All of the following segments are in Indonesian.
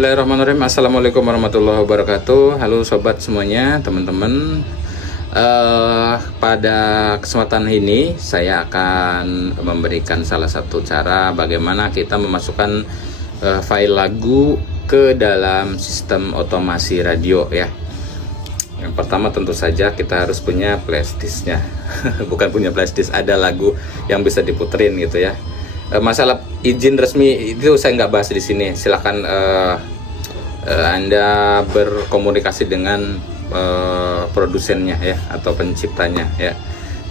Bismillahirrahmanirrahim. Assalamualaikum warahmatullahi wabarakatuh. Halo sobat semuanya, teman-teman. Pada kesempatan ini saya akan memberikan salah satu cara bagaimana kita memasukkan file lagu ke dalam sistem otomasi radio ya. Yang pertama tentu saja kita harus punya flashdisknya. Bukan punya flashdisk, ada lagu yang bisa diputerin gitu ya. Masalah izin resmi itu saya nggak bahas di sini. Silahkan Anda berkomunikasi dengan produsennya ya, atau penciptanya ya.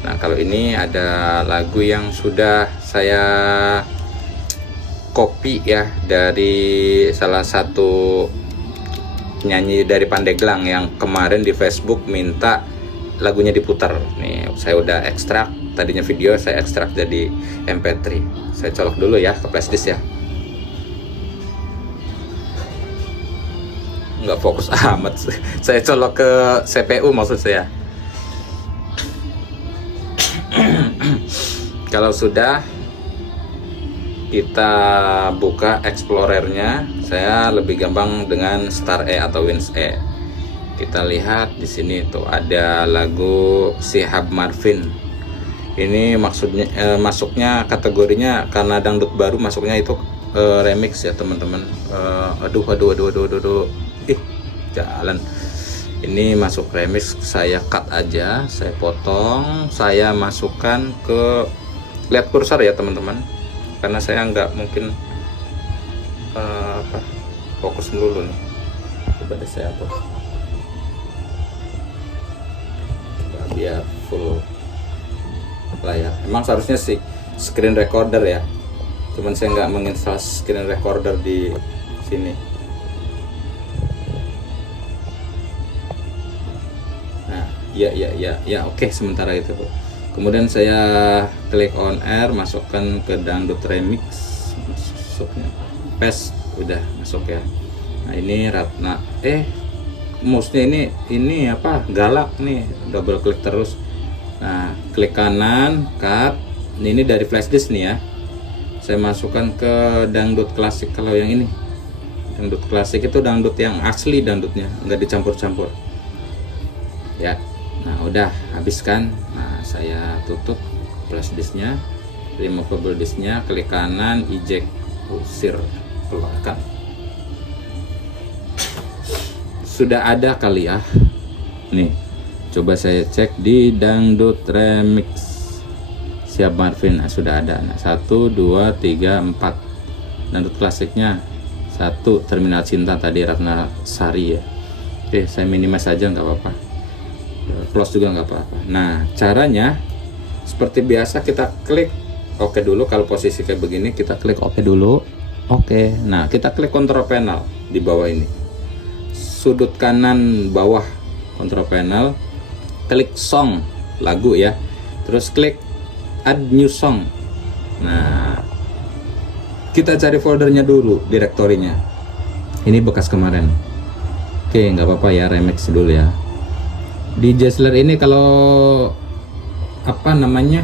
Nah, kalau ini ada lagu yang sudah saya copy ya dari salah satu penyanyi dari Pandeglang yang kemarin di Facebook minta lagunya diputar. Nih, saya udah ekstrak. Tadinya video saya ekstrak jadi MP3. Saya colok dulu ya ke flashdisk ya. Nggak fokus amat. Saya colok ke CPU maksud saya. Kalau sudah, kita buka Explorer-nya. Saya lebih gampang dengan Start E atau Windows E. Kita lihat di sini tuh ada lagu Syihab Marvin. Ini maksudnya masuknya kategorinya karena dangdut baru, masuknya itu remix ya teman-teman. Aduh, jalan. Ini masuk remix, saya cut aja, saya potong, saya masukkan ke, lihat kursor ya teman-teman, karena saya nggak mungkin fokus dulu nih. Coba deh saya hapus biar full layar. Emang seharusnya sih screen recorder ya, cuman saya nggak menginstal screen recorder di sini. Nah, ya, oke, sementara itu. Kemudian saya klik on air, masukkan ke dangdut remix, masuknya paste, udah masuk ya. Nah, ini Ratna, mouse-nya ini apa, galak nih, double klik terus. Nah, klik kanan, cut. Ini dari flashdisk nih ya. Saya masukkan ke dangdut klasik. Kalau yang ini dangdut klasik itu dangdut yang asli, dangdutnya nggak dicampur-campur ya. Nah, udah habis kan. Nah, saya tutup flashdisknya, removable disknya, klik kanan, eject, usir, keluarkan. Sudah ada kali ya. Nih, coba saya cek di dangdut remix Syihab Marvin. Nah, sudah ada. Nah, 1, 2, 3, 4 dangdut klasiknya. 1 Terminal Cinta tadi Ratna Sari ya. Oke, saya minimize saja nggak apa-apa, close juga nggak apa-apa. Nah, caranya seperti biasa, kita klik oke dulu. Kalau posisi kayak begini kita klik oke dulu. Oke, nah kita klik control panel di bawah ini, sudut kanan bawah control panel, klik song, lagu ya, terus klik add new song. Nah, kita cari foldernya dulu, direktorinya. Ini bekas kemarin. Oke, nggak apa-apa ya, remix dulu ya. Di Jazzler ini kalau apa namanya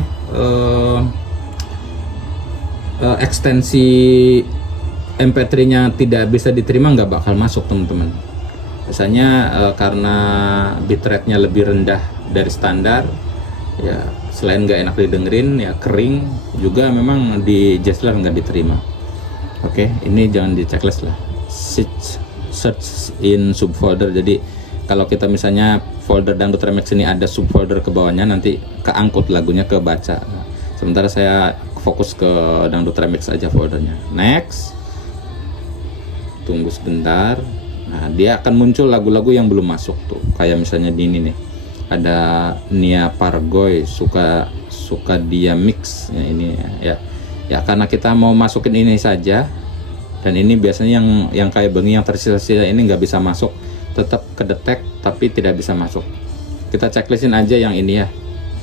ekstensi MP3 nya tidak bisa diterima, nggak bakal masuk teman-teman. Biasanya karena bitrate-nya lebih rendah dari standar ya, selain nggak enak didengerin ya, kering juga, memang di Jazzler nggak diterima. Oke, ini jangan di checklist lah, search in subfolder. Jadi kalau kita misalnya folder dangdut remix ini ada subfolder ke bawahnya, nanti keangkut lagunya ke baca. Nah, sementara saya fokus ke dangdut remix aja foldernya. Next, tunggu sebentar. Nah, dia akan muncul lagu-lagu yang belum masuk tuh, kayak misalnya di ini nih, ada Nia Pargoy, suka dia mix ya, ini ya karena kita mau masukin ini saja, dan ini biasanya yang kayak bengi, yang tersisa ini nggak bisa masuk, tetap kedetek tapi tidak bisa masuk. Kita checklistin aja yang ini ya,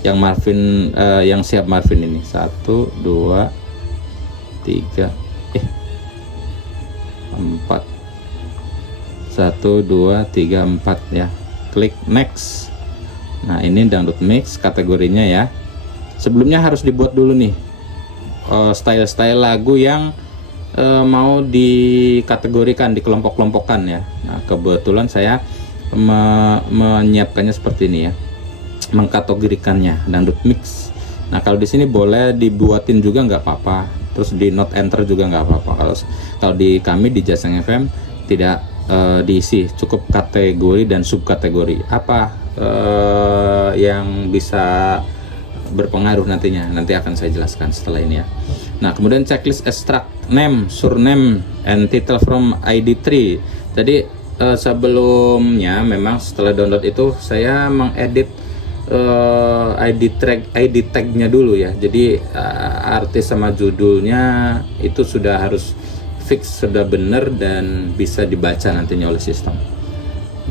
yang Marvin, yang Syihab Marvin ini. 1, 2, 3, 4. 1, 2, 3, 4 ya. Klik next. Nah, ini dangdut mix kategorinya ya. Sebelumnya harus dibuat dulu nih style-style lagu yang mau dikategorikan, dikelompok-kelompokkan ya. Nah, kebetulan saya menyiapkannya seperti ini ya, mengkategorikannya dangdut mix. Nah, kalau di sini boleh dibuatin juga nggak apa-apa, terus di note enter juga nggak apa-apa. Kalau di kami di Jaseng FM tidak diisi, cukup kategori dan subkategori. Apa yang bisa berpengaruh nantinya, nanti akan saya jelaskan setelah ini ya. Nah, kemudian checklist extract name, surname, and title from ID3. Jadi sebelumnya memang setelah download itu saya mengedit ID tag-nya dulu ya. Jadi artis sama judulnya itu sudah harus fix, sudah benar dan bisa dibaca nantinya oleh sistem.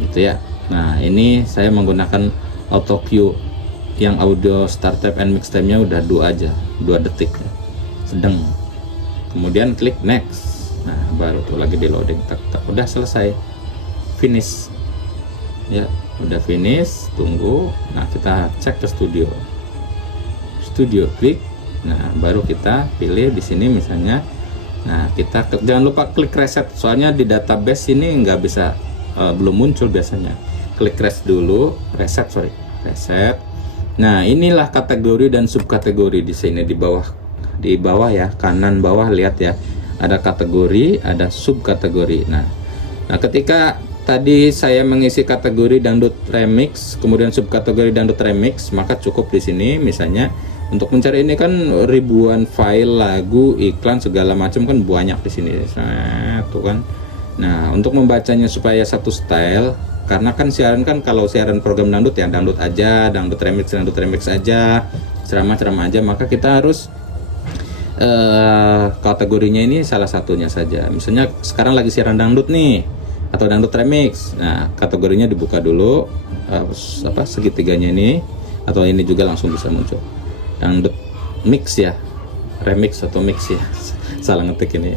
Gitu ya. Nah, ini saya menggunakan auto cue yang audio start time and mix time-nya udah 2 detik ya. Sedang. Kemudian klik next. Nah, baru tuh lagi di loading. Udah selesai. Finish ya, udah finish, tunggu. Nah, kita cek ke studio, klik. Nah, baru kita pilih di sini misalnya. Nah, kita jangan lupa klik reset, soalnya di database ini nggak bisa, belum muncul biasanya. Klik reset dulu, reset. Nah, inilah kategori dan subkategori di sini di bawah ya, kanan bawah, lihat ya, ada kategori, ada subkategori. Nah, ketika tadi saya mengisi kategori dangdut remix, kemudian subkategori dangdut remix, maka cukup di sini misalnya untuk mencari ini kan ribuan file lagu, iklan segala macam kan banyak di sini. Nah, tuh kan. Nah, untuk membacanya supaya satu style, karena kan siaran kan kalau siaran program dangdut ya dangdut aja, dangdut remix aja, ceramah aja, maka kita harus kategorinya ini salah satunya saja. Misalnya sekarang lagi siaran dangdut nih, atau dangdut remix. Nah, kategorinya dibuka dulu, segitiganya ini, atau ini juga langsung bisa muncul dangdut mix ya, remix atau mix ya. Salah ngetik ini.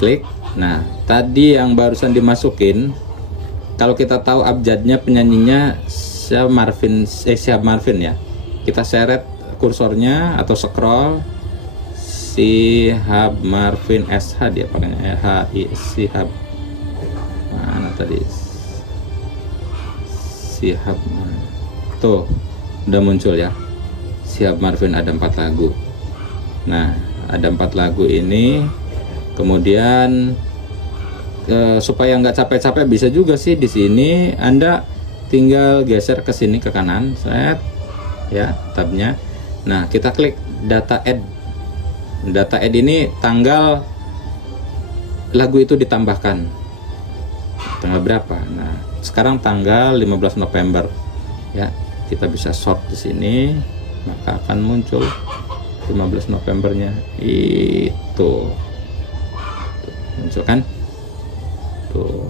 Klik. Nah, tadi yang barusan dimasukin, kalau kita tahu abjadnya penyanyinya Syahab Marvin ya, kita seret kursornya atau scroll Syahab Marvin SH, dia pakainya Syahab. Mana tadi Syahab, tuh udah muncul ya, Syahab Marvin, ada 4 lagu. Nah, ada 4 lagu ini. Kemudian supaya nggak capek-capek bisa juga sih di sini Anda tinggal geser ke sini ke kanan, set ya tabnya. Nah, kita klik data add. Data add ini tanggal lagu itu ditambahkan, tanggal berapa. Nah, sekarang tanggal 15 November ya, kita bisa sort di sini, maka akan muncul 15 Novembernya itu muncul kan tuh.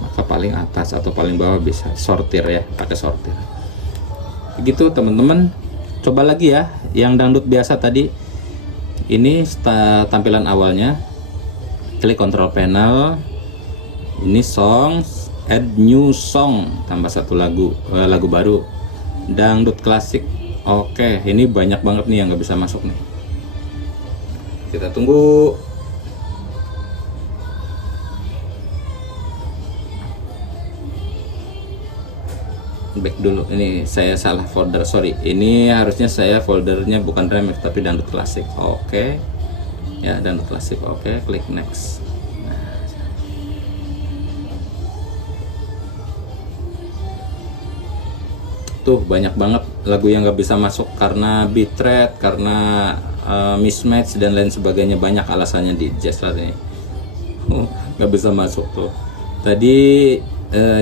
Maka paling atas atau paling bawah bisa sortir ya, pakai sortir begitu teman-teman. Coba lagi ya yang dangdut biasa tadi. Ini tampilan awalnya, klik control panel, ini songs, add new song, tambah 1 lagu, lagu baru, dangdut klasik. Oke, ini banyak banget nih yang nggak bisa masuk nih. Kita tunggu. Back dulu, ini saya salah folder, sorry. Ini harusnya saya foldernya bukan remix tapi dangdut klasik. Oke ya, dangdut klasik. Oke, klik next. Tuh banyak banget lagu yang nggak bisa masuk karena bitrate, karena mismatch dan lain sebagainya. Banyak alasannya di Jazzler ini nggak bisa masuk tuh. Tadi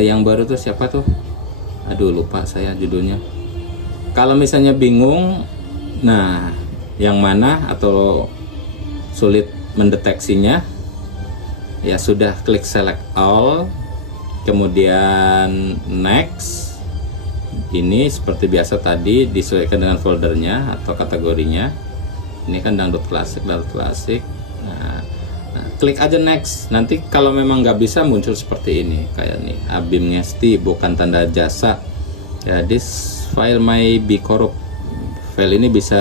yang baru tuh siapa tuh, aduh lupa saya judulnya. Kalau misalnya bingung, nah yang mana atau sulit mendeteksinya, ya sudah klik select all, kemudian next. Ini seperti biasa tadi disesuaikan dengan foldernya atau kategorinya. Ini kan dangdut klasik. Nah, klik aja next. Nanti kalau memang nggak bisa muncul seperti ini, kayak nih Abim Ngesti, bukan tanda jasa ya, this file may be corrupt. File ini bisa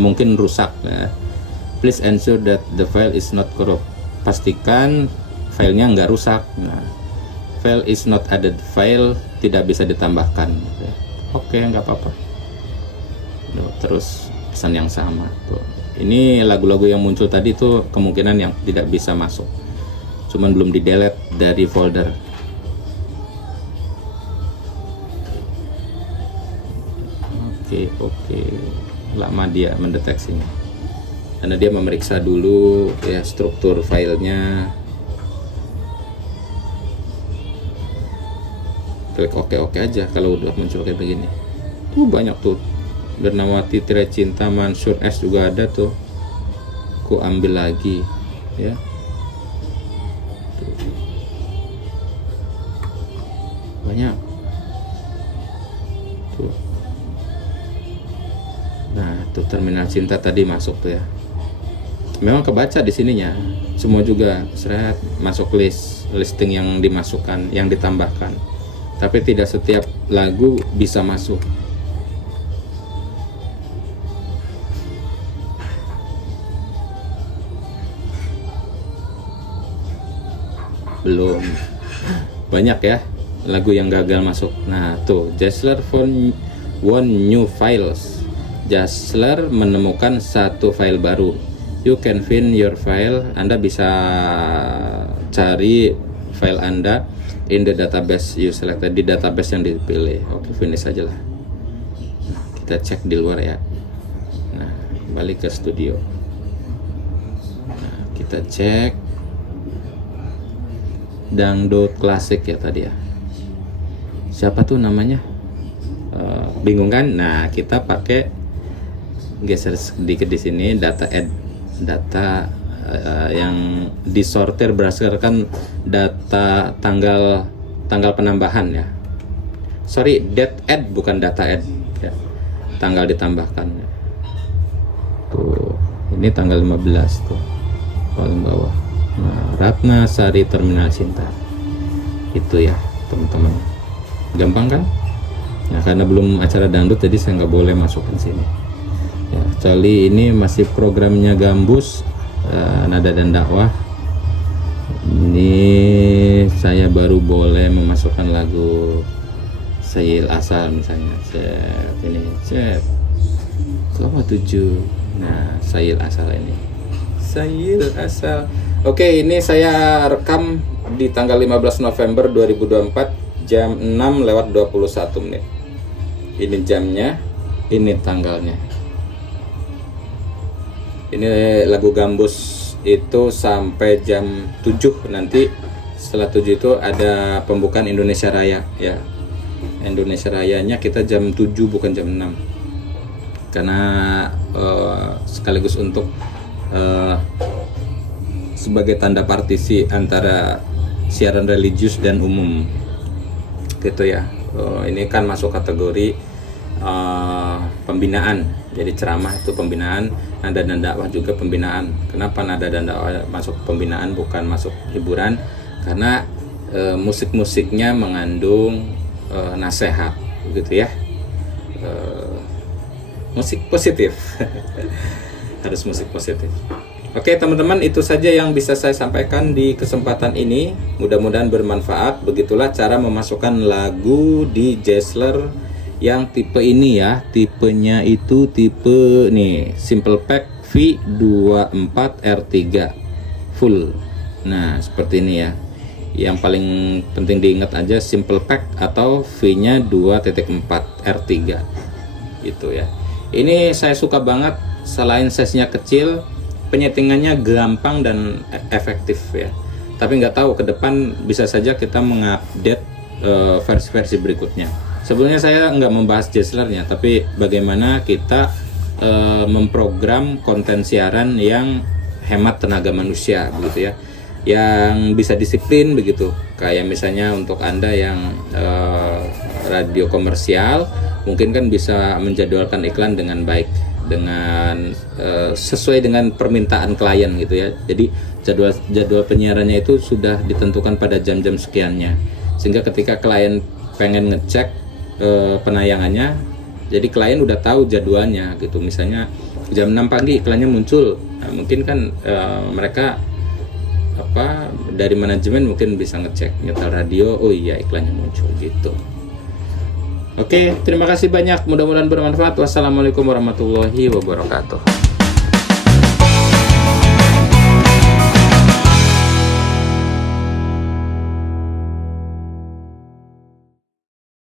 mungkin rusak ya. Please ensure that the file is not corrupt. Pastikan filenya nggak rusak. Nah, file is not added, file tidak bisa ditambahkan. Oke, nggak apa-apa. Terus pesan yang sama tuh. Ini lagu-lagu yang muncul tadi tuh kemungkinan yang tidak bisa masuk, cuman belum di delete dari folder. Oke, lama dia mendeteksinya karena dia memeriksa dulu ya struktur filenya. Klik oke aja kalau udah muncul kayak begini. Tuh banyak tuh, Bernawati Tirai Cinta, Mansur S juga ada tuh. Ku ambil lagi ya. Tuh. Banyak tuh. Nah, tuh Terminal Cinta tadi masuk tuh ya. Memang kebaca di sininya. Semua juga seret masuk listing yang dimasukkan, yang ditambahkan. Tapi tidak setiap lagu bisa masuk. Belum. Banyak ya lagu yang gagal masuk. Nah, tuh Jazzler found one new files. Jazzler menemukan satu file baru. You can find your file. Anda bisa cari file Anda in the database you selected, di database yang dipilih. Oke, finish aja lah. Nah, kita cek di luar ya. Nah, balik ke studio. Nah, kita cek Dangdut Klasik ya tadi ya. Siapa tuh namanya? Bingung kan? Nah, kita pakai geser sedikit di sini, data add, data yang disortir berdasarkan data tanggal penambahan ya. Sorry, date add bukan data add ya. Tanggal ditambahkan. Tuh, ini tanggal 15 tuh. Paling bawah. Nah, Ratna Sari Terminal Cinta. Itu ya, teman-teman. Gampang kan? Nah, karena belum acara dangdut jadi saya nggak boleh masukin sini. Ya, kecuali ini masih programnya Gambus, Nada dan Dakwah. Ini saya baru boleh memasukkan lagu Sayil Asal misalnya. Ini Selama 7. Nah, Sayil Asal ini. Sayil Asal. Oke, ini saya rekam di tanggal 15 November 2024 jam 6:21. Ini jamnya, ini tanggalnya. Ini lagu Gambus itu sampai jam 7 nanti. Setelah 7 itu ada pembukaan Indonesia Raya ya. Indonesia Rayanya kita jam 7 bukan jam 6. Karena sekaligus untuk sebagai tanda partisi antara siaran religius dan umum gitu ya. Ini kan masuk kategori pembinaan, jadi ceramah itu pembinaan, nada dan dakwah juga pembinaan. Kenapa nada dan dakwah masuk pembinaan bukan masuk hiburan? Karena musik-musiknya mengandung nasihat gitu ya, musik positif. Harus musik positif. Oke teman-teman, itu saja yang bisa saya sampaikan di kesempatan ini. Mudah-mudahan bermanfaat. Begitulah cara memasukkan lagu di Jazzler yang tipe ini ya. Tipenya itu tipe nih, Simple Pack V24R3 full. Nah seperti ini ya. Yang paling penting diingat aja Simple Pack atau V-nya 2.4R3 gitu ya. Ini saya suka banget, selain size-nya kecil, penyetingannya gampang dan efektif ya. Tapi nggak tahu ke depan bisa saja kita mengupdate versi-versi berikutnya. Sebelumnya saya nggak membahas Jazzler-nya, tapi bagaimana kita memprogram konten siaran yang hemat tenaga manusia begitu ya, yang bisa disiplin begitu. Kayak misalnya untuk Anda yang radio komersial, mungkin kan bisa menjadwalkan iklan dengan baik, dengan sesuai dengan permintaan klien gitu ya. Jadi jadwal penyiarannya itu sudah ditentukan pada jam-jam sekiannya, sehingga ketika klien pengen ngecek penayangannya, jadi klien udah tahu jadwalnya gitu. Misalnya jam 6 pagi iklannya muncul. Nah, mungkin kan mereka dari manajemen mungkin bisa ngecek nyetel radio, oh iya iklannya muncul gitu. Oke, terima kasih banyak, mudah-mudahan bermanfaat. Wassalamualaikum warahmatullahi wabarakatuh.